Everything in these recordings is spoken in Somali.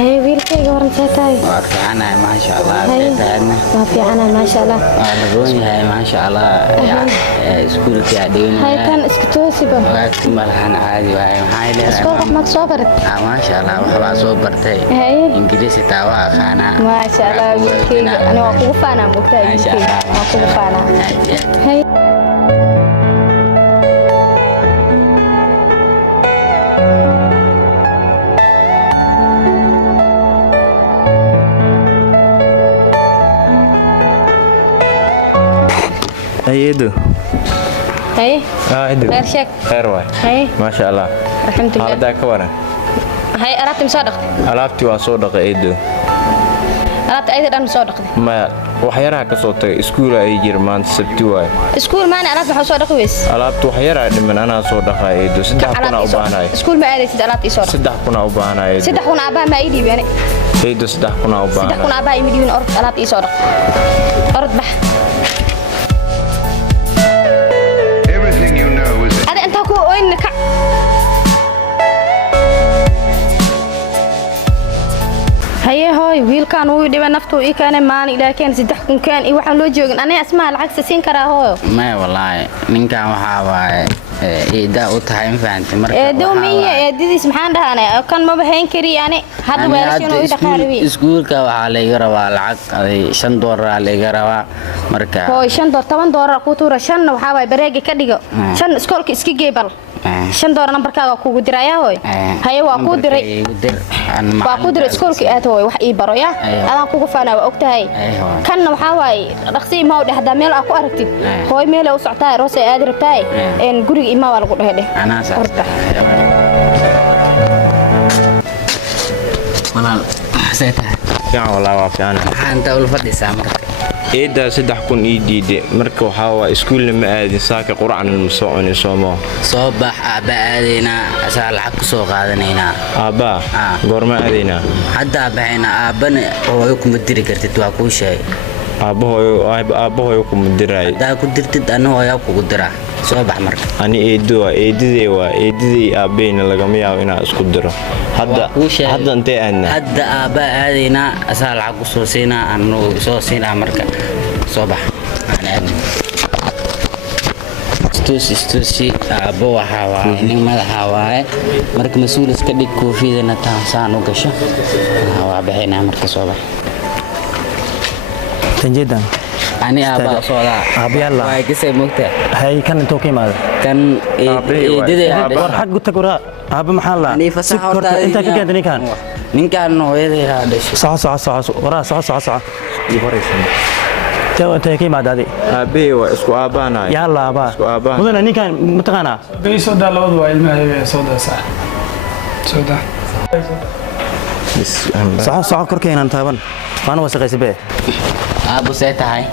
هاي ويلكي قرن ساتاي وأنا ما شاء الله سيدنا ما في عنا ما شاء الله نقول هاي ما شاء الله سكول كادين هاي كان اسكتوسي بقى وقت ما لحن عادي وهاي هاي له اسكول رحمة صبرت ما شاء الله وحبا صبرتي هاي إنجليزي توا خانا ما شاء الله ويلكي أنا وقوف أنا بقتها ما شاء الله وقوف أنا هاي هاي إدو هاي إدو غير شك خير واي هاي ما شاء الله الحمد لله هذا كورة هاي أردت مصادق alaabtii waa soo dhaqay Eedo أردت أيضا أن مصادق ma waxyaraha ka soo tagay iskuul ay jirmaan sabti waay اسكول ما أنا أردت مصادق ويس alaabtu waxyaraha dhiman anaa soo dhaqay Eedo 3 kuna u baahanahay اسكول ما أدري سيد أردت يصادق 3 kuna u baahanahay سيد حكون أبا ما يدي بيني Eedo 3 kuna u سيد حكون baahanahay أبا يمدي من أرد أردت يصادق أرد بح Everything you know is هذا أنت كو وين كع هيا هاي ويل كان هو دبا نفطو إيه كان ماني لكن سيدحكم كان إيه وحن لو جوجن أنا أسمع العكس سين كرا هو ما والله من كان وحاواي إذا أتهاي فهمت مرة دومية دي سبحان الله أنا كان ما بهين كري يعني هذا وارشين ويدا خاربي اسكول ka waxa la iga rabaa lacag $5 la iga rabaa marka هو $10 ku tuura shan waxa way bareega ka dhigo shan iskoolka iska geebal $5 nambarkaaga kugu diraya hooy haye waa ku diray waa ku diray iskoolka aad hooy wax ii baro ya adaan kugu faanaa waa ogtahay kan waxa way dhaqsi ma u dhaxda meel aad ku aragtid hooy meel u socotaa roosay aad rabtay in guriga ima waa lagu dhahay anaa saarta walaal sayta fiican walaa waa fiican anta ul fadhisaa marka Eeda 3 kun ii diiday marka waxa waa iskuulna ma aadin saaka quraan ma soo cunay soomo soo bax aba aadayna asaa lacag ku soo qaadanayna aba goorma aadayna hadda baxayna abana oo ku madiri kartid waa ku sheey aabahoy ku madiray daa ku dirtid anoo ayaa kugu dira soo bax marka ani eedidey aabeena laga yaabo inaa isku diro hadda intee aadna hadda aba aadayna asaa lacag ku soo siina anoo soo siina marka soo bax istuusi abo waxa waa nin madaxa waaye marka mas'uul iska dhig koofiyadana taasaan u gasho waa baxayna marka soo bax تنجدا أنا أبا صودا أبي الله واي كسي مكتة هاي كان توكي ماذا كان إيه ور حق قلت كورا أبا محل أنا فسح أنت كيف كان كان نين كان نوع هذا صح ورا صح يبريس تو أنت كيف ماذا هذه أبي واسكو أبانا يلا أبا مثلا نين كان متقنا بي صودا لود وعلمها صودا صح صودا صح كركين أنت أبان أنا وسقيس به أبو سيتهاي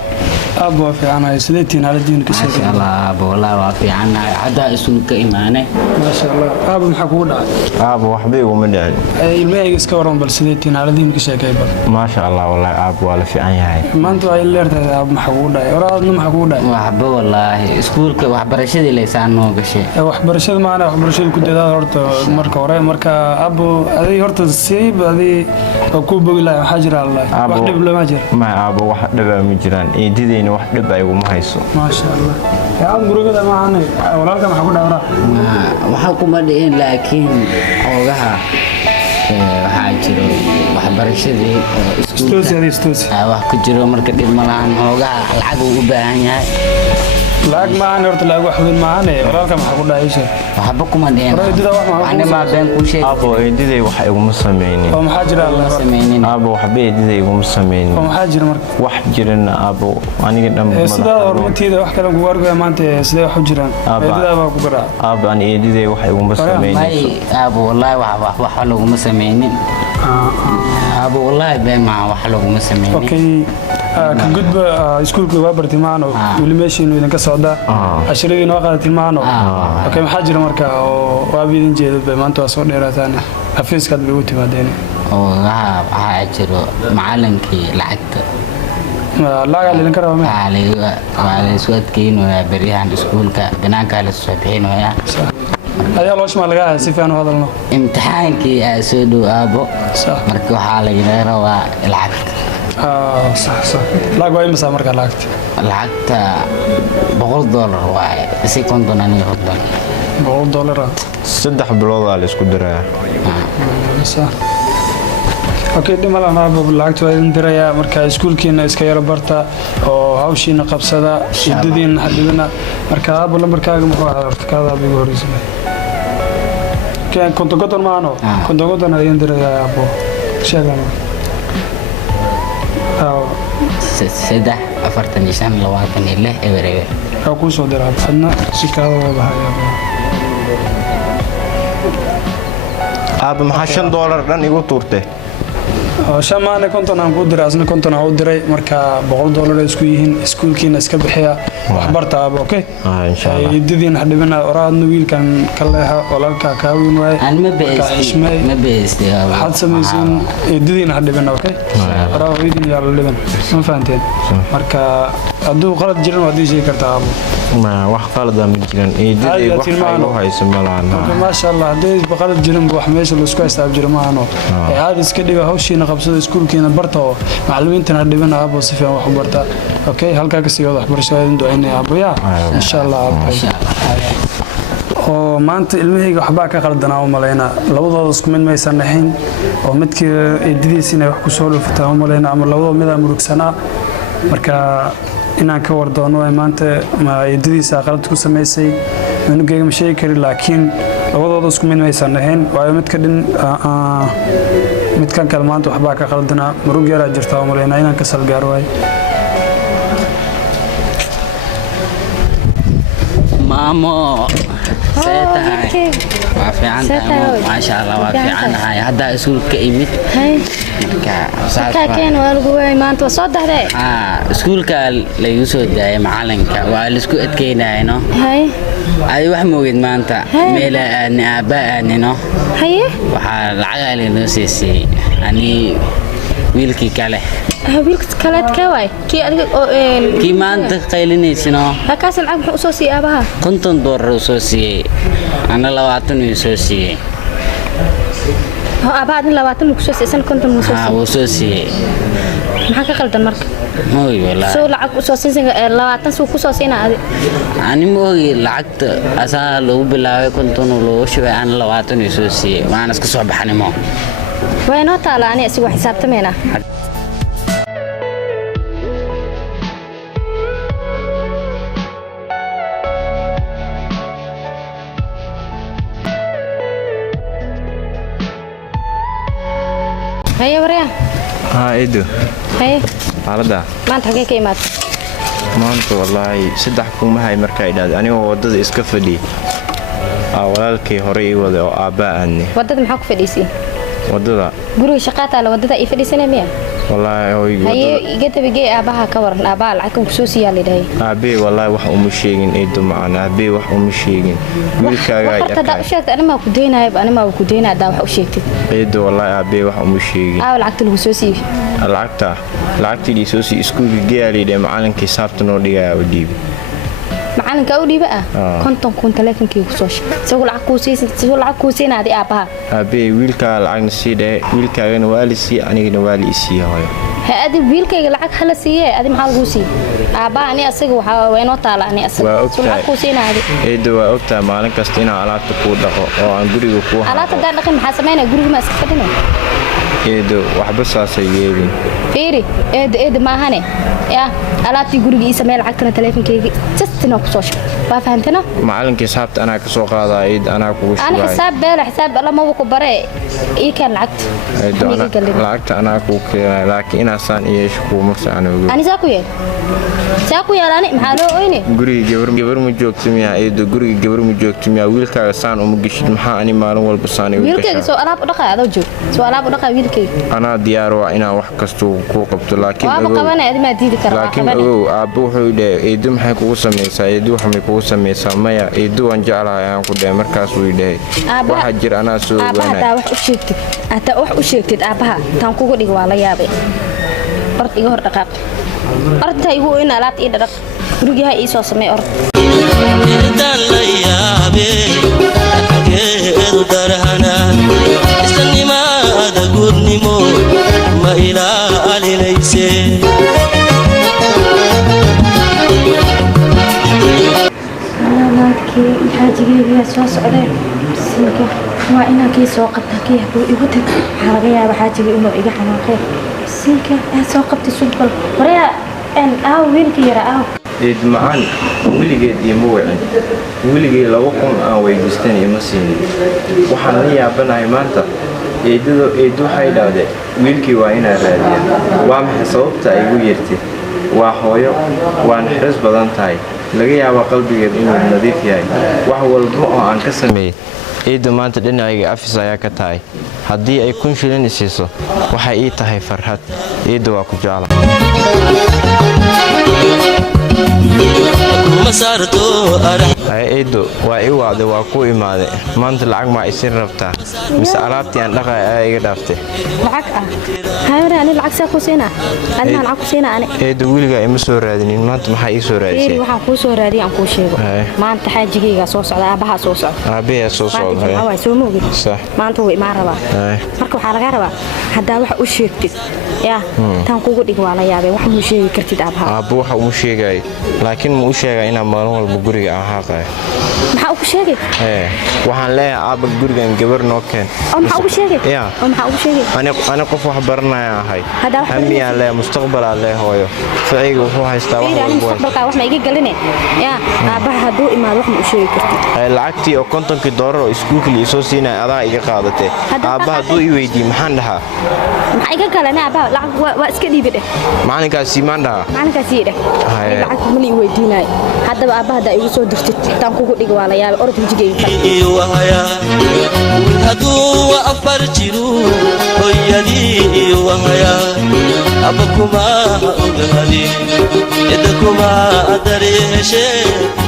أبو في عنا سليتين على الدين ما شاء الله أبو والله وفي عنا عدا اسمك إيمانه ما شاء الله أبو محكونا أبو وحبي ومدعي الماء يسكورون بالسليتين على الدين كشيء ما شاء الله والله أبو ولا في عين هاي ما أنتوا هاي اللي رتها أبو محكونا ورادنا محكونا وحبه والله اسكولك وحبرشة اللي سانو كشيء وحبرشة معنا وحبرشة كنت هذا هرت مركا وراي مركا أبو هذه هرت السيب هذه كوب بقول حجر الله واحد بلا ماجر ما أبو واحد دبا مجران إيدينا واحد دبا يقوم هيسو ما شاء الله يا عم مرقة ما عني ولا كم حكونا ورا وحكم دين لكن أوجها وحاجر وحبرشدي استوسي wax ku jiro marka dib malahan hoogaa lacag ugu baahan yahay lacag ma aan horta lacag wax weyn ma aan walaalka ma ku dhaayay waxba kuma dheen ani ma been ku sheegay abo eedidey wax iguma sameeynin oo maxaa jira Allah sameeynin abo waxba eedidey iguma sameeynin oo maxaa jira marka wax jirana abo aniga dhanba sida hormatiida wax kale ku wargay maanta sida wax u jiraan eedida baa ku garaa abo ani eedidey wax iguma sameeynin abo wallahi wax laguma sameeynin abo wallahi been ma wax laguma sameeynin okay ka gudba iskuulka waa bartay maano wali meeshiinu idin ka socda casharadiina waa qaadatay maano okay maxaa jira marka oo waa bidin jeedo maanta waa soo dheeraataan xafiiskaad bay u timaadeen oo waxaa jiro macallinkii lacagta lacag la kara waa la isku adkeynayaa beriyahan iskuulka banaanka la soo bixinayaa ayaa loo shmaa laga hayaa si fiican u hadalno imtixaankii aa soo dhow aabo صح marka waxaa laga rabaa lacag صح صح lacag waa imisa marka lacagta $100 waaye si konton aniga hodon $100 saddex bilood aa la isku diraa صح اوكي dhimala naaba lacagtu waa idin dirayaa marka iskuulkiina iska yara barta oo hawshiina qabsada shidadiina hadibina marka aabo lambarkaaga muxuu ahaa hortakaada bigu horeysay كان كنت قدر معنا كنت قدر يندر يا أبو شغل أو سده أفرتني شان لواتني له إبرة أو كوس ودر أبنا شكاوى وبهاي aaba maxaa $5 dhan igu tuurtay شمعنا كنت أنا قدر أصلا كنت أنا أقدر مركا $100 إسكويهن إسكولكينا إسكبحيا وحبرتها أبو أوكي إن شاء الله يدين حدبنا أراد نويل كان كلها ولا كاوين واي أنا ما بيستي حد سميسين يدين حدبنا أوكي أراد ويدين يا اللبن ما فهمتين مركا أدو غلط جرن ودي شيء كرتها أبو ما wax qalad ma jiran eedadii wax ay u hayso malahan ما شاء الله hadii baqalad jirin wax meesha la isku haysta jirmaano aad iska dhiga hawshiina qabsada iskuulkiina barta oo macallimiintana dhibana abo si fiican wax u barta okay halka ka sii wada waxbarashada ducaynaya abo ya insha Allah oo maanta ilmahayga waxba ka qaldanaa u maleena labadooda isku mid maysan ahayn oo midkii eedadiisina wax ku soo dhuftaa u maleena ama labadooda mid aan murugsanaa marka inaan ka war doono ay maanta ma eedadiisa qalad ku sameysay inuu ma sheegi kari laakiin labadooda isku mid maysan ahayn waayo mid kan kale maanta waxba ka qaldanaa murug yar jirta oo maleena inaan ka salgaaro way maamo ما شاء الله وافعنا هاي هذا اسكول كيمت هاي مركا كان والغوي ما انت صدح ده اسكول كا لا يسود داي معلنك waa la isku adkeenayno هاي ay wax moogid maanta meel aan aabaanino haye waxa lacag ay noo siisay ani wiilkii kale wiilkii kale ka way kii adiga kii maanta qaylineysino halkaas lacag wuxuu soo siiyay abaha $50 soo siiyay ana 20 soo siiyay abaha 20 ku soo siiyay konton soo siiyay wuu soo siiyay maxaa ka qaldan marka mooy wala soo lacag soo siiyay 20 soo ku soo siinaa ani mooy lacagta asaa lagu bilaabay konton loo shubay aan 20 soo siiyay waan iska soo baxnimo وين طالع أنا أسوي حساب تمينا هيا وريا إيدو هيا حالدا ما أنت حكي كيمات ما أنت والله سدح كوما هاي مركايداد أنا وضد إسكفدي walaalkii hore wada oo aabaani wadada maxaa ku fadhiisay wadada guriga shaqada la wadada ay fadhiisanayeen wallahi oo haye iga tabigay aabaha ka waran aabaa lacag ku soo siiyay leedahay aabe wallahi wax uma sheegin eedo macana aabe wax uma sheegin wiilkaaga ay taa sheegtay anima ku deenahay anima ku deenaa daa wax u sheegtay eedo wallahi aabe wax uma sheegin lacagta lagu soo siiyay lacagtii soo siiyay iskuulka geeyay macallinkii saabta noo dhigay oo dhiib macalinka u dhiiba konton kun teleefankii ku soo shaqay soo lacag ku siinaadi aabaha aabe wiilka lacagna siidee wiilkaagana waa la siiyay anigana waa la isiiyay hooyo هذا بيلك لعك هلا سيء هذه محل جوسي أباني أسيق وينو طالع أني أسيق سلعك كوسينا هذه إيدوا أكتر مالك كستينا على تقول دقة أو عن جري وقوة على تقدر لكن محاسمين جري ما سكتنا إيدوا وحبس أسيجين فيري إيد ما هني يا على تجري يسمى العكرة تلفين كي تستنا قصوش فهمتنا معلم كسبت أنا كسوق هذا إيد أنا كوش أنا حساب بلا حساب الله ما بكو بري إيه كان العقد العقد أنا كوك لكن أنا سان إيش كو مرسانه أنا ساكو يا لاني محلو ويني guriga gabar mu joogtamiya eedo guriga gabar mu joogtamiya wiilkaaga saan uma gishid maxaa ani maalin walba saan u wiilkaaga soo alaab u dhaqay adoo joog soo alaab u dhaqay wiilkaaga ana diyaar waa inaan wax kasto ku qabto laakiin waa qabanay ma diidi karo laakiin aabbo wuxuu yidhi eedo maxay kugu sameeysaa eedo waxay kugu sameeysaa maya eedo waan jeclahay aan ku dhahay markaas uu yidhi waxa jir ana soo ogaanay aabaha wax u sheegtid aabaha tan kugu dhig waa la yaabay ord iga hor dhaqaaq أرد هاي هو إن على تيجي درق رجها إيش أسمي أرد irdaan la yaabe xageedu darhana isnimaada gurnimo ma ilaalinayse xaajigeeya soo socday sinka waa inaan kii soo qabtaa kii hadduu igu tag waxaa laga yaaba xaajiga inuu iga xanaaqeen sinka soo qabtay sugbal waryaa aaw wiilka yara aaw eed macaan weligeed iima wicin weligii 2,000 aan weydiistan ima siinin waxaan la yaabanahay maanta eedu waxay dhahday wiilkii waa inaa raadiya waa maxay sababta ay igu yeertay waa hooyo waa naxariis badan tahay laga yaabo qalbigeed inuu nadiif yahay wax walba oo aan ka sameeyay eedu maanta dhinacayga afis ayaa ka tahay haddii ay 1,000 shilin isiiso waxay ii tahay farxad eedu waa ku jecla eedu waa ii wacday waa ku imaaday maanta lacag maa isin rabtaa mise alaabtii aan dhaqay ayaa iga dhaaftay lacag hayra ani lacag saa ku siinaa adna lacag ku siinaa ani eedu wiligaa ima soo raadinin maanta maxaa ii soo raadisay waxaan ku soo raadiyay aan ku sheego maanta xaajigeyga soo socda aabaha soo socda aabaha soo socda waa soo moogid maanta way imaan rabaa marka waxa laga rabaa hadaa wax u sheegtid yaa tan kugu dhig waa la yaabay wax mu sheegi kartid aabaha aabo waxa uu sheegay laakiin ma u sheegay inaan maalin walba guriga aan haaqay maxaa uu sheegay waxaan leeyahay aaba gurigan gabar noo keen maxaa uu sheegay maxaa uu sheegay ani qof wax baranaya ahay hamiyaa leeyahay mustaqbalaa leeyahay hooyo ficiga wuxuu haystaa wax walba mustaqbalka wax ma iga galine yaa aabaha haduu imaado wax ma u sheegi kartid lacagtii oo $50 oo iskuulka la soo siinay adaa iga qaadatay aabaha haduu i weydiin maxaan dhahaa maxaa iga galana aabaha lacag waa iska dhiibide maalinkaasi maan dhahaa maalinkaasi idhe lacag ma li weydiinay haddaba aabaha da igu soo dirtid tan kugu dhig waa la yaabay orod wajigeyga wahaya haduu afar jiru hooyadii wahaya abakuma ogahadi idakuma dareeshe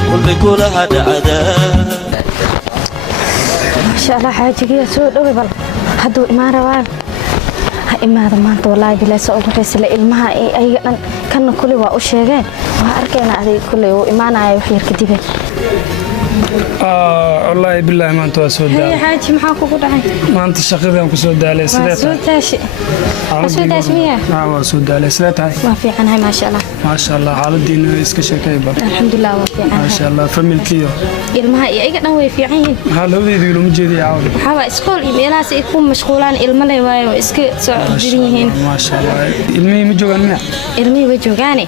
kulli kula hadada masha Allah xaajigeeya soo dhaway bal haduu imaan rabaa imaada maanta wallahi bilayso ugu reesay ilmaha ayaga dhan kana kulli waa u sheegeen waa arkayna aday kulli oo imaanaya wax yar kadib والله بالله ما أنت وسود هي حاجة معاك وقطعي ما أنت شقيقة وسود عليه سلطة سود تاشي سود تاشمية وسود عليه سلطة ما في عنها ما شاء الله ما شاء الله حال الدين إسكشة كيبر الحمد لله وفي عنها ما شاء الله فمن كيو المها يقعد نوي في عين هلا ودي يقولوا مجدي يعود حوا إسكول إميلاس يكون مشغولان الملا وايو إسك سعوديين ما شاء الله المي مجوعان ميا المي وجوعاني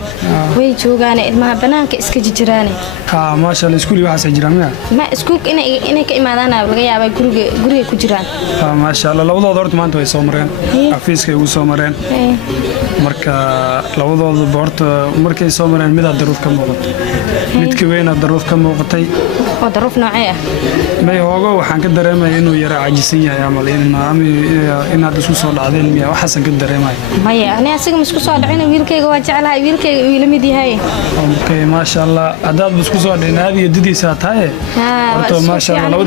ويجوعاني المها بنانك إسك جيراني ما شاء الله إسكولي واحد سجران ما iskuulka inay ka imaadaan laga yaabay guriga ku jiraan ma sha Allah labadooda horta maanta way soo mareen xafiiska ay u soo mareen marka labadooda horta markay soo mareen mid daruuf ka muuqato midkii weyn daruuf ka muuqatay oo daruuf noocay ah may hoogo waxaan ka dareemay inuu yara cajisan yahay amal in aad isku soo dhacdeen miya waxaan ka dareemay maya ani asiga isku soo dhacin wiilkayga waa jecelahay wiilkayga uu la mid yahay okay ma sha Allah hadaad isku soo dhacin aad didiisa tahay horta ma sha Allah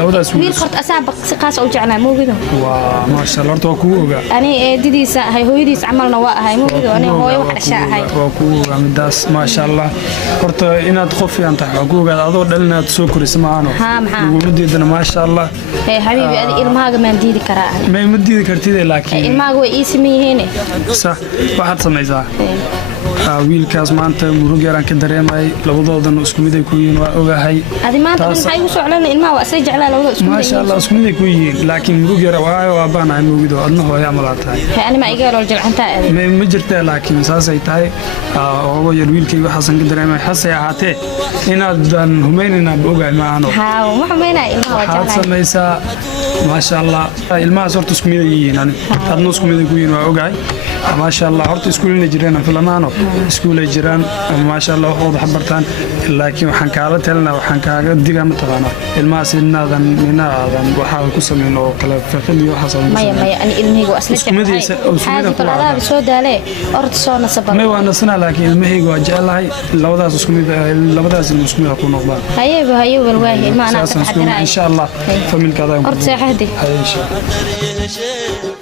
labadaas wiil horta asaab si qaas u jeclaa moogido waa ma sha Allah horta waa ku ogaa ani didiisa hay hooyadiis camalna waa ahay moogido ani hooyo wax dhasha ahay waa ku ogaa midaas ma sha Allah horta inaad qof fiican tahay waa ku ogaa adoo dhalinaad soo korisay maano ugu diidana ma sha Allah habiibi adi ilmaaga ma diidi karaa ma diidi kartid laakiin ilmaaga way ii sameeyeen sax waxaad samaysaa wiilkaas maanta murug yaraan ka dareemay labadoodan isku mid ay ku yihiin waa ogahay adi maanta maxay u socdaan ilmaha waa say jeclaa labada isku mid ma sha Allah isku mid ay ku yihiin laakiin murug yar waa baanahay moogido adna hooyo amal tahay ani ma iga rool jilcanta ma jirtaa laakiin saasay tahay oo yar wiilkay waxaan ka dareemay xasay ahaatee inaadan humaynina ogahay ma aano ma humaynaa ilmaha waa jeclaa samaysaa ma sha Allah ilmahaas horta isku mid ay yihiin adna isku mid ay ku yihiin waa ogahay ما شاء الله هرت اسكولنا جيران فلانانو اسكول جيران ما شاء الله وحوض حبرتان لكن waxaan kaala talna waxaan kaaga diga mataqaana ilmahaas inaadan waxa ku sameeyno kala faqliyo waxa maya ani ilmahaygu asla jeclaa soo daale orta soo nasaba ma waa nasna laakiin ilmahaygu waa jeclahay labadaas isku mid ku noqdaan hayeebo walwaahi ma ana insha Allah familkaada orta saxadi insha Allah